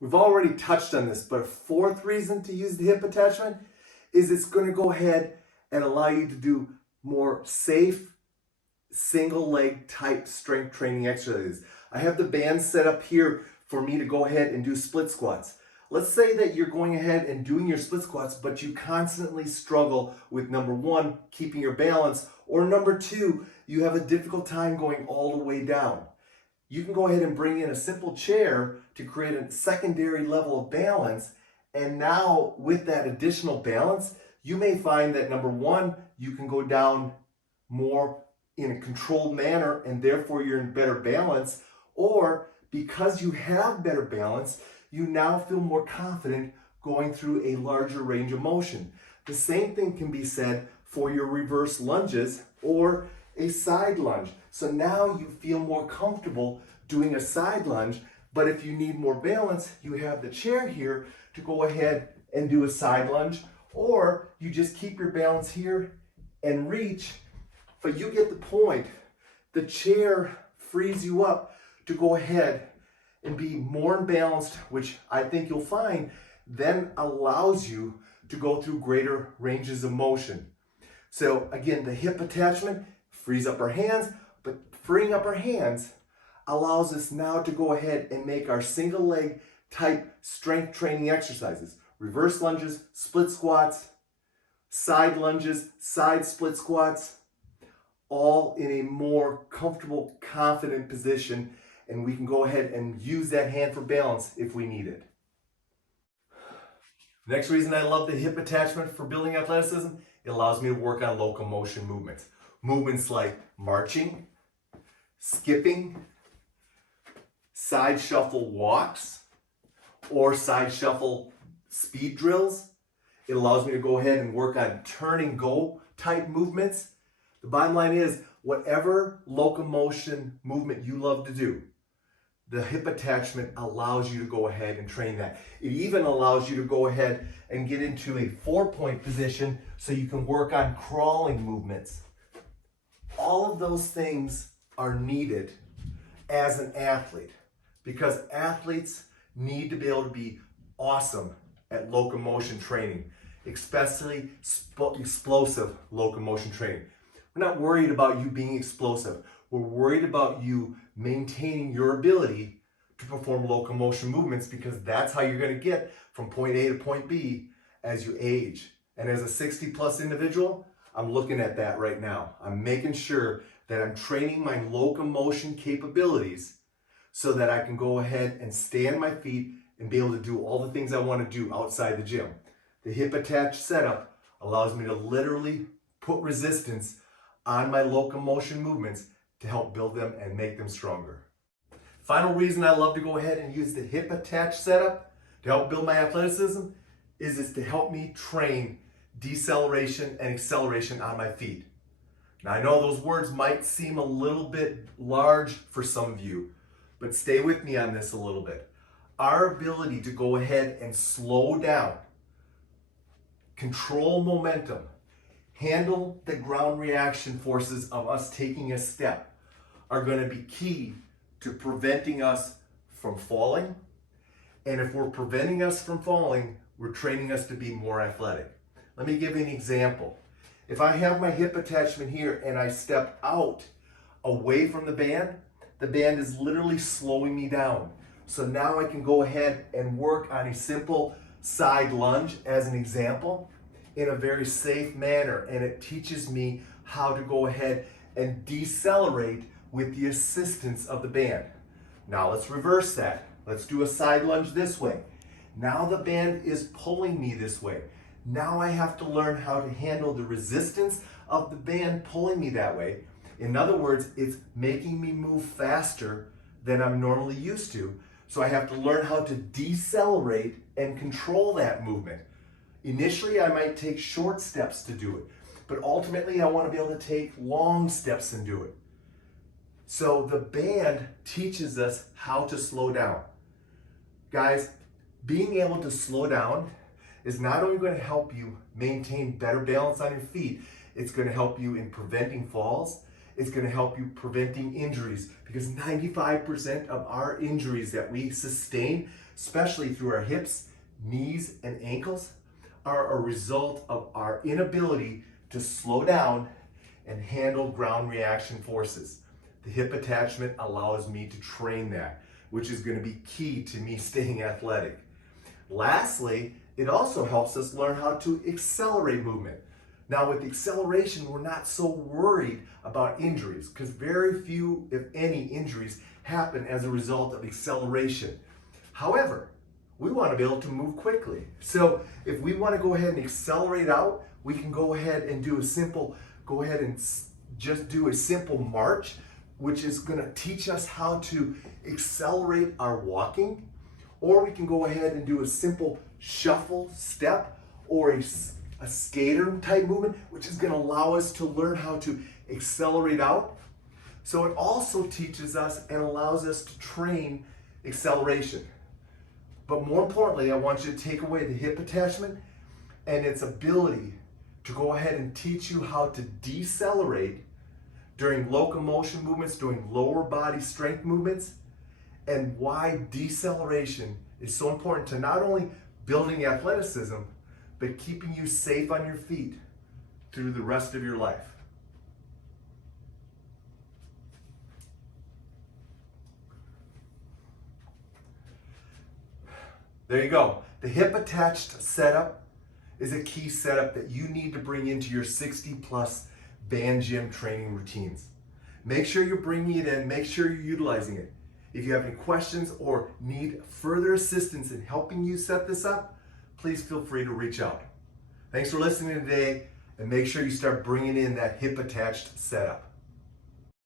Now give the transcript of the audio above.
We've already touched on this, but a fourth reason to use the hip attachment is it's going to go ahead and allow you to do more safe, single leg type strength training exercises. I have the band set up here for me to go ahead and do split squats. Let's say that you're going ahead and doing your split squats, but you constantly struggle with number one, keeping your balance, or number two, you have a difficult time going all the way down. You can go ahead and bring in a simple chair to create a secondary level of balance. And now with that additional balance, you may find that number one, you can go down more in a controlled manner and therefore you're in better balance. Or because you have better balance, you now feel more confident going through a larger range of motion. The same thing can be said for your reverse lunges or a side lunge. So now you feel more comfortable doing a side lunge, but if you need more balance, you have the chair here to go ahead and do a side lunge, or you just keep your balance here and reach, but you get the point. The chair frees you up to go ahead and be more balanced, which I think you'll find then allows you to go through greater ranges of motion. So again, the hip attachment frees up our hands, but freeing up our hands allows us now to go ahead and make our single leg type strength training exercises. Reverse lunges, split squats, side lunges, side split squats, all in a more comfortable, confident position, and we can go ahead and use that hand for balance if we need it. Next reason I love the hip attachment for building athleticism, it allows me to work on locomotion movements. Movements like marching, skipping, side shuffle walks, or side shuffle speed drills. It allows me to go ahead and work on turn and go type movements. The bottom line is, whatever locomotion movement you love to do, the hip attachment allows you to go ahead and train that. It even allows you to go ahead and get into a 4-point position so you can work on crawling movements. All of those things are needed as an athlete because athletes need to be able to be awesome at locomotion training, especially explosive locomotion training. We're not worried about you being explosive. We're worried about you maintaining your ability to perform locomotion movements because that's how you're going to get from point A to point B as you age. And as a 60+ individual, I'm looking at that right now. I'm making sure that I'm training my locomotion capabilities so that I can go ahead and stay on my feet and be able to do all the things I want to do outside the gym. The hip attached setup allows me to literally put resistance on my locomotion movements to help build them and make them stronger. Final reason I love to go ahead and use the hip attached setup to help build my athleticism is to help me train deceleration and acceleration on my feet. Now I know those words might seem a little bit large for some of you, but stay with me on this a little bit. Our ability to go ahead and slow down, control momentum, handle the ground reaction forces of us taking a step are going to be key to preventing us from falling. And if we're preventing us from falling, we're training us to be more athletic. Let me give you an example. If I have my hip attachment here and I step out away from the band is literally slowing me down. So now I can go ahead and work on a simple side lunge as an example in a very safe manner, and it teaches me how to go ahead and decelerate with the assistance of the band. Now let's reverse that. Let's do a side lunge this way. Now the band is pulling me this way. Now I have to learn how to handle the resistance of the band pulling me that way. In other words, it's making me move faster than I'm normally used to. So I have to learn how to decelerate and control that movement. Initially, I might take short steps to do it, but ultimately I want to be able to take long steps and do it. So the band teaches us how to slow down. Guys, being able to slow down is not only going to help you maintain better balance on your feet, it's going to help you in preventing falls. It's going to help you preventing injuries, because 95% of our injuries that we sustain, especially through our hips, knees, and ankles, are a result of our inability to slow down and handle ground reaction forces. The hip attachment allows me to train that, which is going to be key to me staying athletic. Lastly, it also helps us learn how to accelerate movement. Now with acceleration, we're not so worried about injuries, because very few, if any, injuries happen as a result of acceleration. However, we want to be able to move quickly. So if we want to go ahead and accelerate out, we can go ahead and do a simple, just do a simple march, which is going to teach us how to accelerate our walking. Or we can go ahead and do a simple shuffle step, or a skater type movement, which is going to allow us to learn how to accelerate out. So it also teaches us and allows us to train acceleration. But more importantly, I want you to take away the hip attachment and its ability to go ahead and teach you how to decelerate during locomotion movements, during lower body strength movements, and why deceleration is so important to not only building athleticism, but keeping you safe on your feet through the rest of your life. There you go. The hip attached setup is a key setup that you need to bring into your 60+ band gym training routines. Make sure you're bringing it in, make sure you're utilizing it. If you have any questions or need further assistance in helping you set this up, please feel free to reach out. Thanks for listening today, and make sure you start bringing in that hip attached setup.